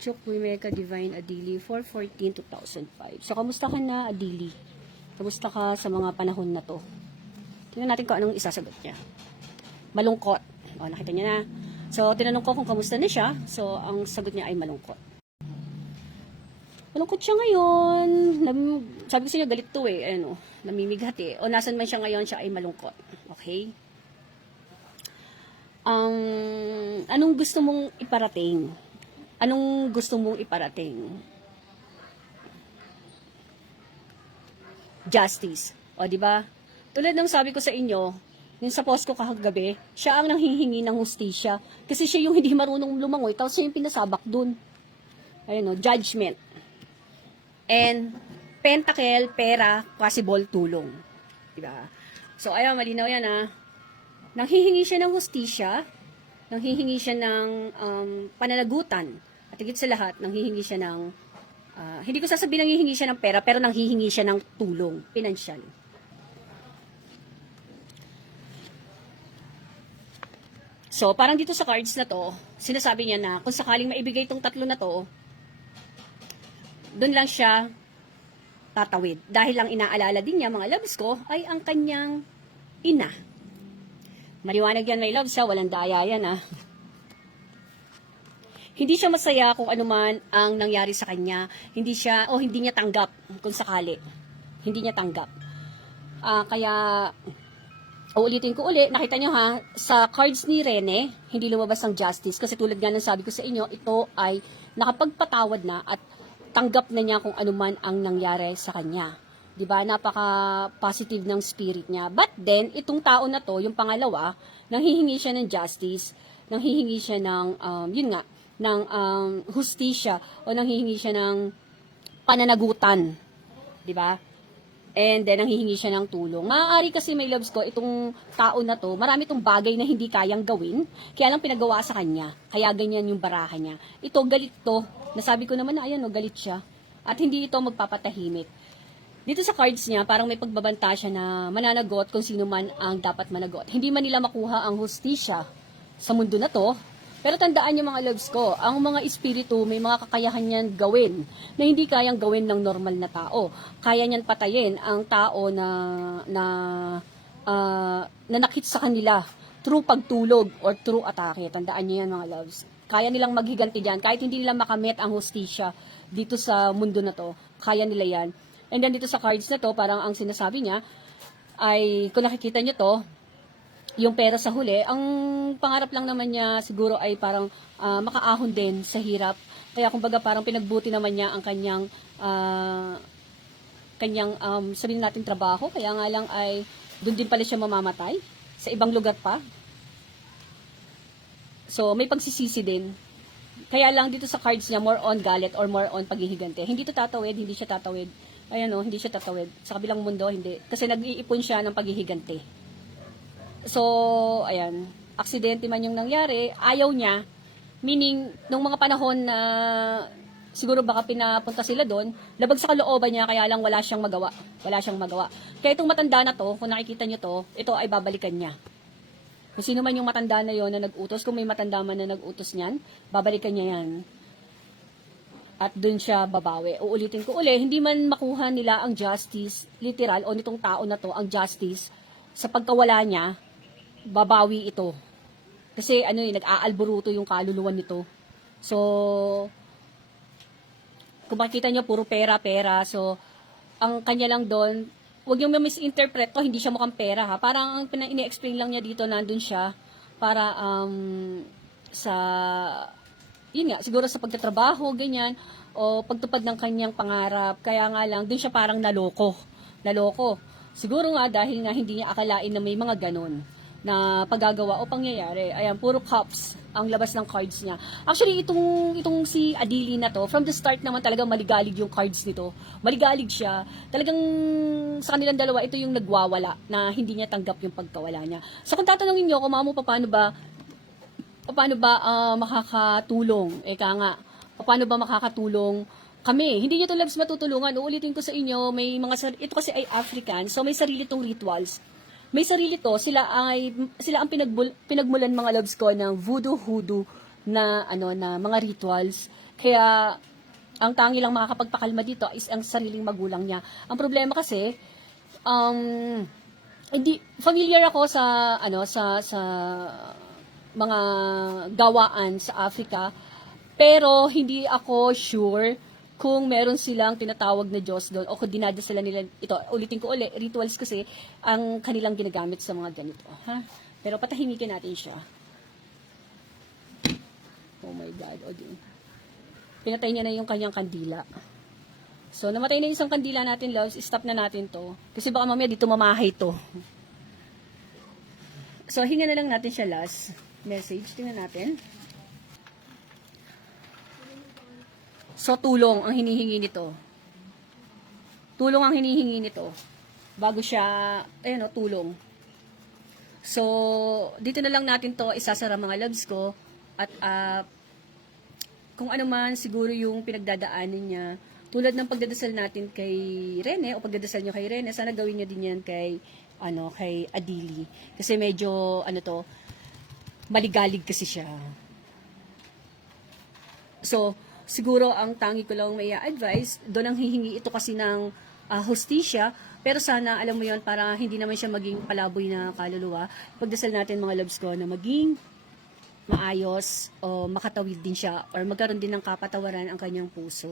Chukwemeka Divine Adili, 4/14/2005. So, kamusta ka na, Adili? Kamusta ka sa mga panahon na to? Tingnan natin kung anong isasagot niya. Malungkot. O, nakita niya na. So, tinanong ko kung kamusta na siya. So, ang sagot niya ay malungkot. Malungkot siya ngayon. Sabi ko sa inyo, galit to eh. Ano, namimighat eh. O, nasan man siya ngayon, siya ay malungkot. Okay? Anong gusto mong iparating? Anong gusto mong iparating? Justice. O, di ba? Tulad ng sabi ko sa inyo, yung sa post ko kahagabi, siya ang nanghihingi ng hustisya. Kasi siya yung hindi marunong lumangoy, tapos siya yung pinasabak dun. Ayun o, judgment. And, pentacle, pera, possible, tulong. Diba? So, ayun, malinaw yan ha. Nanghihingi siya ng hustisya, nanghihingi siya ng pananagutan, at higit sa lahat, nanghihingi siya ng, hindi ko sasabihin nanghihingi siya ng pera, pero nanghihingi siya ng tulong, pinansyal. So, parang dito sa cards na to, sinasabi niya na kung sakaling maibigay itong tatlo na to, doon lang siya tatawid. Dahil lang inaalala din niya, mga loves ko, ay ang kanyang ina. Maliwanag yan, my loves, walang daya yan, ha. Hindi siya masaya kung ano man ang nangyari sa kanya. Hindi niya tanggap kung sakali. Hindi niya tanggap. Kaya, uulitin ko uli, nakita nyo ha, sa cards ni Rene, hindi lumabas ang justice. Kasi tulad nga ng sabi ko sa inyo, ito ay nakapagpatawad na at tanggap na niya kung ano man ang nangyari sa kanya. Diba? Napaka-positive ng spirit niya. But then, itong tao na to, yung pangalawa, nanghihingi siya ng justice, nanghihingi siya ng, ng hustisya, o nanghihingi siya ng pananagutan. Diba? And then, nanghihingi siya ng tulong. Maaari kasi, may loves ko, itong tao na to, marami itong bagay na hindi kayang gawin, kaya lang pinagawa sa kanya. Kaya ganyan yung baraha niya. Ito, galit to. Nasabi ko naman na, ayan, galit siya. At hindi ito magpapatahimik. Dito sa cards niya, parang may pagbabanta siya na mananagot kung sino man ang dapat managot. Hindi man nila makuha ang hustisya sa mundo na to. Pero tandaan niyo mga loves ko, ang mga espiritu may mga kakayahan niyan gawin na hindi kayang gawin ng normal na tao. Kaya niyan patayin ang tao na nanakit sa kanila through pagtulog or through atake. Tandaan niyo yan mga loves. Kaya nilang maghiganti diyan kahit hindi nila makamit ang hustisya dito sa mundo na to. Kaya nila yan. And then dito sa cards na to, parang ang sinasabi niya ay, kung nakikita niyo to, yung pera sa huli, ang pangarap lang naman niya siguro ay parang makaahon din sa hirap. Kaya kumbaga parang pinagbuti naman niya ang kanyang sabihin natin trabaho. Kaya nga lang ay doon din pala siya mamamatay sa ibang lugar pa. So may pagsisisi din. Kaya lang dito sa cards niya, more on galit or more on paghihigante. Hindi to tatawid, hindi siya tatawid. Ayan o, hindi siya tatawid. Sa kabilang mundo, hindi. Kasi nag-iipon siya ng paghihigante. So, ayan. Aksidente man yung nangyari, ayaw niya. Meaning, nung mga panahon na siguro baka pinapunta sila doon, labag sa kalooban niya, kaya lang wala siyang magawa. Wala siyang magawa. Kaya itong matanda na to, kung nakikita niyo to, ito ay babalikan niya. Kung sino man yung matanda na yon na nag-utos, kung may matanda man na nag-utos niyan, babalikan niya yan. At dun siya babawi. Uulitin ko uli, hindi man makuha nila ang justice, literal, o nitong tao na to, ang justice, sa pagkawala niya, babawi ito. Kasi nag-aalburuto yung kaluluwa nito. So, kung makikita niyo, puro pera. So, ang kanya lang doon, huwag yung misinterpret to, hindi siya mukhang pera ha. Parang ang ini-explain lang niya dito, nandun siya, para yun nga, siguro sa pagtatrabaho, ganyan, o pagtupad ng kanyang pangarap. Kaya nga lang, dun siya parang naloko. Siguro nga, dahil nga hindi niya akalain na may mga ganun na paggagawa o pangyayari. Ayan, puro cups ang labas ng cards niya. Actually, itong si Adili na to, from the start naman talagang maligalig yung cards nito. Maligalig siya. Talagang sa kanilang dalawa, ito yung nagwawala na hindi niya tanggap yung pagkawala niya. So kung tatanungin niyo kung paano ba makakatulong? Paano ba makakatulong kami? Hindi niyo to loves matutulungan. Uulitin ko sa inyo, ito kasi ay African, so may sarili tong rituals. May sarili to, sila ang pinagmulan mga loves ko ng voodoo, hoodoo, na na mga rituals. Kaya ang tangi lang makakapagpakalma dito is ang sariling magulang niya. Ang problema kasi hindi familiar ako sa sa mga gawaan sa Africa, pero hindi ako sure kung meron silang tinatawag na Diyos doon o kung dinadasala nila ito. Ulitin ko ulit, rituals kasi ang kanilang ginagamit sa mga ganito. Ha? Pero patahimikin natin siya. Oh my God. O di. Pinatay niya na yung kanyang kandila. So, namatay na yung isang kandila natin, loves. Stop na natin to. Kasi baka mamaya dito mamahay to. So, hinga na lang natin siya last message. Tingnan natin. So, tulong ang hinihingi nito. Tulong ang hinihingi nito. Bago siya, tulong. So, dito na lang natin to isasara mga loves ko. At, kung ano man siguro yung pinagdadaanan niya, tulad ng pagdadasal natin kay Rene, o pagdadasal nyo kay Rene, sana gawin nyo din yan kay, kay Adili. Kasi medyo, maligalig kasi siya. So, siguro ang tangi ko lang may advice, doon ang hihingi ito kasi ng hostisya, pero sana alam mo yon para hindi naman siya maging palaboy na kaluluwa. Pagdasal natin mga loves ko na maging maayos o makatawid din siya or magkaroon din ng kapatawaran ang kanyang puso.